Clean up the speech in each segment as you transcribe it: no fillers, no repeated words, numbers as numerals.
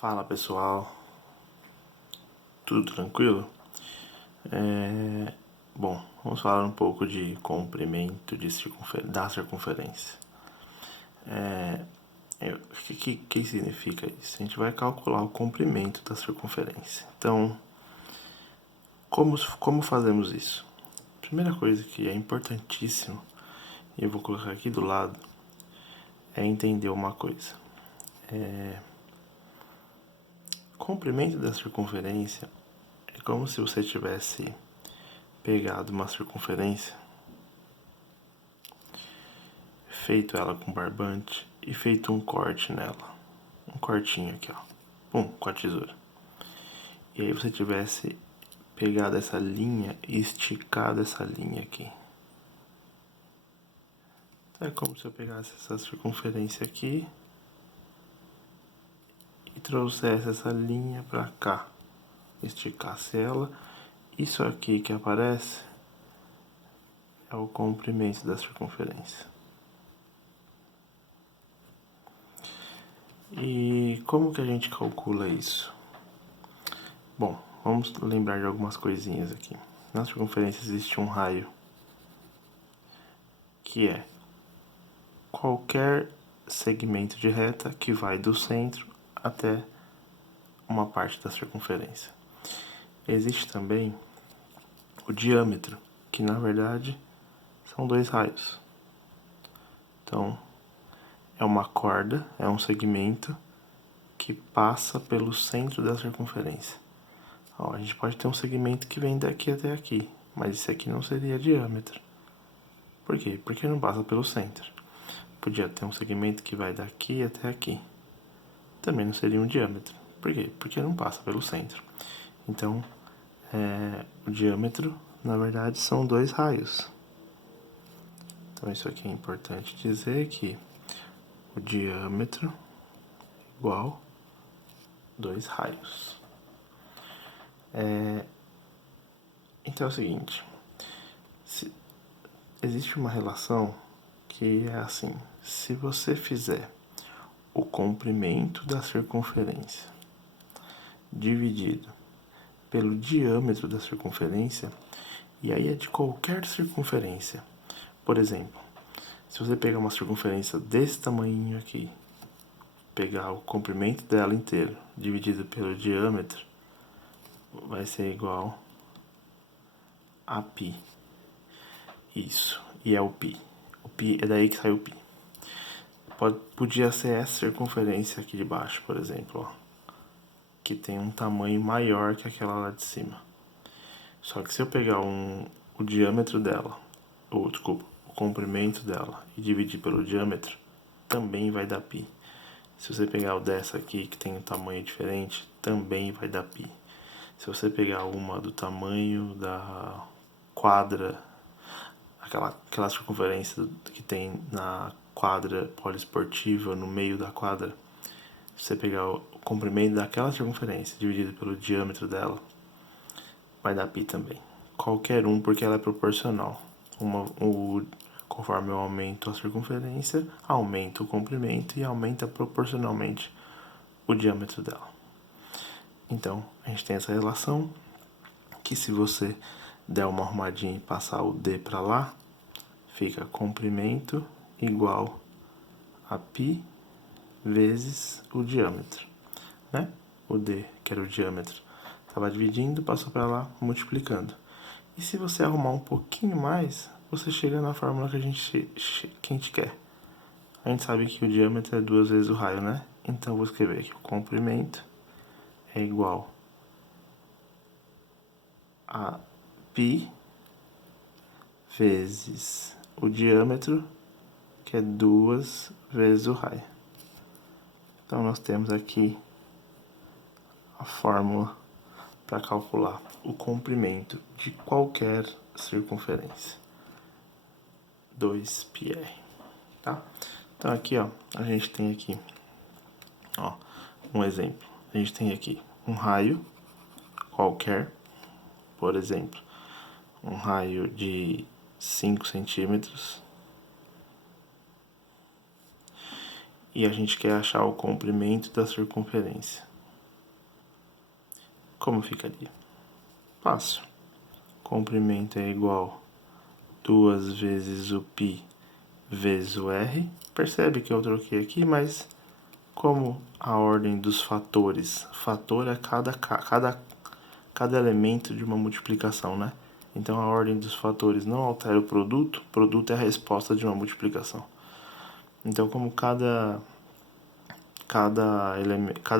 Fala pessoal, tudo tranquilo? Bom, vamos falar um pouco de comprimento da circunferência. O que significa isso? A gente vai calcular o comprimento da circunferência. Então, como fazemos isso? Primeira coisa que é importantíssimo, e eu vou colocar aqui do lado, é entender uma coisa. Comprimento da circunferência é como se você tivesse pegado uma circunferência, feito ela com barbante e feito um corte nela. Um cortinho aqui, ó. Pum, com a tesoura. E aí você tivesse pegado essa linha e esticado essa linha aqui. Então é como se eu pegasse essa circunferência aqui e trouxesse essa linha pra cá. Esticasse ela. Isso aqui que aparece é o comprimento da circunferência. E como que a gente calcula isso? Bom, vamos lembrar de algumas coisinhas aqui. Na circunferência existe um raio, que é qualquer segmento de reta que vai do centro até uma parte da circunferência. Existe também o diâmetro, que na verdade são dois raios. Então, é uma corda, é um segmento que passa pelo centro da circunferência. Ó, a gente pode ter um segmento que vem daqui até aqui, mas esse aqui não seria diâmetro. Por quê? Porque não passa pelo centro. Podia ter um segmento que vai daqui até aqui. Também não seria um diâmetro. Por quê? Porque não passa pelo centro. Então, o diâmetro, na verdade, são dois raios. Então, isso aqui é importante dizer que o diâmetro é igual dois raios. Então, é o seguinte. Existe uma relação que é assim. Se você fizer o comprimento da circunferência dividido pelo diâmetro da circunferência, e aí é de qualquer circunferência. Por exemplo, se você pegar uma circunferência desse tamanho aqui, pegar o comprimento dela inteiro dividido pelo diâmetro, vai ser igual a π. Isso, e é o π. O π é daí que sai o π. Podia ser essa circunferência aqui de baixo, por exemplo, ó, que tem um tamanho maior que aquela lá de cima. Só que se eu pegar o diâmetro dela, desculpa, o comprimento dela e dividir pelo diâmetro, também vai dar π. Se você pegar o dessa aqui, que tem um tamanho diferente, também vai dar π. Se você pegar uma do tamanho da quadra, aquela circunferência que tem na quadra poliesportiva, no meio da quadra, se você pegar o comprimento daquela circunferência dividido pelo diâmetro dela, vai dar π também. Qualquer um, porque ela é proporcional. Conforme eu aumento a circunferência, aumenta o comprimento e aumenta proporcionalmente o diâmetro dela. Então, a gente tem essa relação que se você der uma arrumadinha e passar o D para lá, fica comprimento igual a π vezes o diâmetro, né? O D, que era o diâmetro, estava dividindo, passou para lá, multiplicando. E se você arrumar um pouquinho mais, você chega na fórmula que a gente quer. A gente sabe que o diâmetro é 2 vezes o raio, né? Então, eu vou escrever aqui, o comprimento é igual a π vezes o diâmetro, que é 2 vezes o raio. Então, nós temos aqui a fórmula para calcular o comprimento de qualquer circunferência. 2πr, tá? Então, aqui, ó, a gente tem aqui, ó, um exemplo. A gente tem aqui um raio qualquer, por exemplo, um raio de 5 centímetros. E a gente quer achar o comprimento da circunferência. como ficaria? Fácil. Comprimento é igual 2 vezes o π vezes o r. Percebe que eu troquei aqui, mas como a ordem dos fatores, fator é cada elemento de uma multiplicação, né? Então a ordem dos fatores não altera o produto é a resposta de uma multiplicação. Então como cada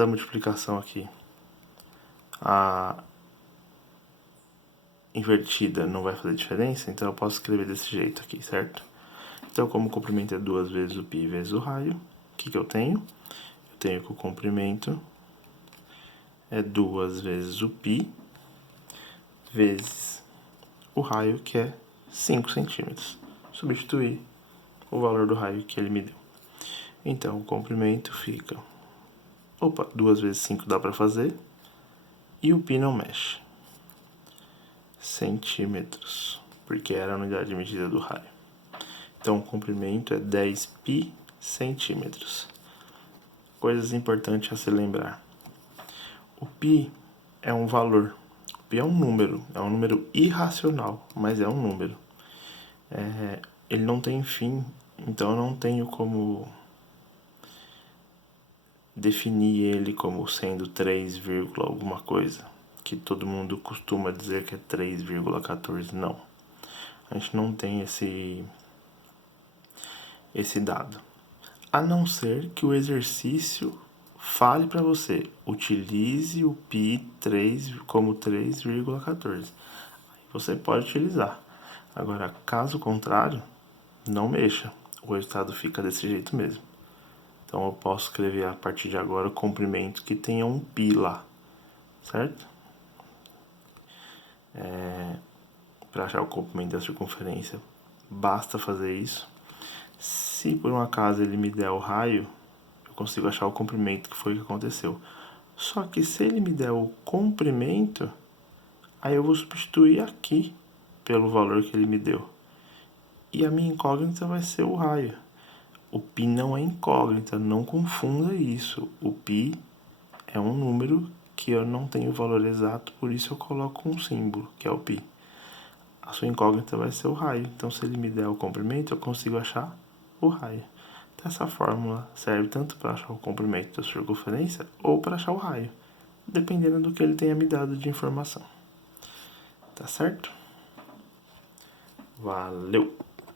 multiplicação aqui, a invertida não vai fazer diferença, então eu posso escrever desse jeito aqui, certo? Então como o comprimento é 2 vezes o π vezes o raio, o que eu tenho? Eu tenho que o comprimento é 2 vezes o π vezes o raio, que é 5 centímetros. Substituir o valor do raio que ele me deu. Então, o comprimento fica... 2 vezes 5 dá para fazer. E o π não mexe. Centímetros, porque era a unidade de medida do raio. Então, o comprimento é 10 π centímetros. Coisas importantes a se lembrar. O π é um valor. O π é um número irracional, mas é um número. Ele não tem fim, então eu não tenho como definir ele como sendo 3, alguma coisa, que todo mundo costuma dizer que é 3,14. Não. A gente não tem esse dado. A não ser que o exercício fale para você, utilize o π como 3,14. Você pode utilizar. Agora, caso contrário, não mexa. O resultado fica desse jeito mesmo. Então, eu posso escrever a partir de agora o comprimento que tenha um π lá, certo? Para achar o comprimento da circunferência, basta fazer isso. Se por um acaso ele me der o raio, eu consigo achar o comprimento, que foi o que aconteceu. Só que se ele me der o comprimento, aí eu vou substituir aqui pelo valor que ele me deu. E a minha incógnita vai ser o raio. O π não é incógnita, não confunda isso. O π é um número que eu não tenho o valor exato, por isso eu coloco um símbolo, que é o π. A sua incógnita vai ser o raio. Então, se ele me der o comprimento, eu consigo achar o raio. Então, essa fórmula serve tanto para achar o comprimento da circunferência ou para achar o raio, dependendo do que ele tenha me dado de informação. Tá certo? Valeu!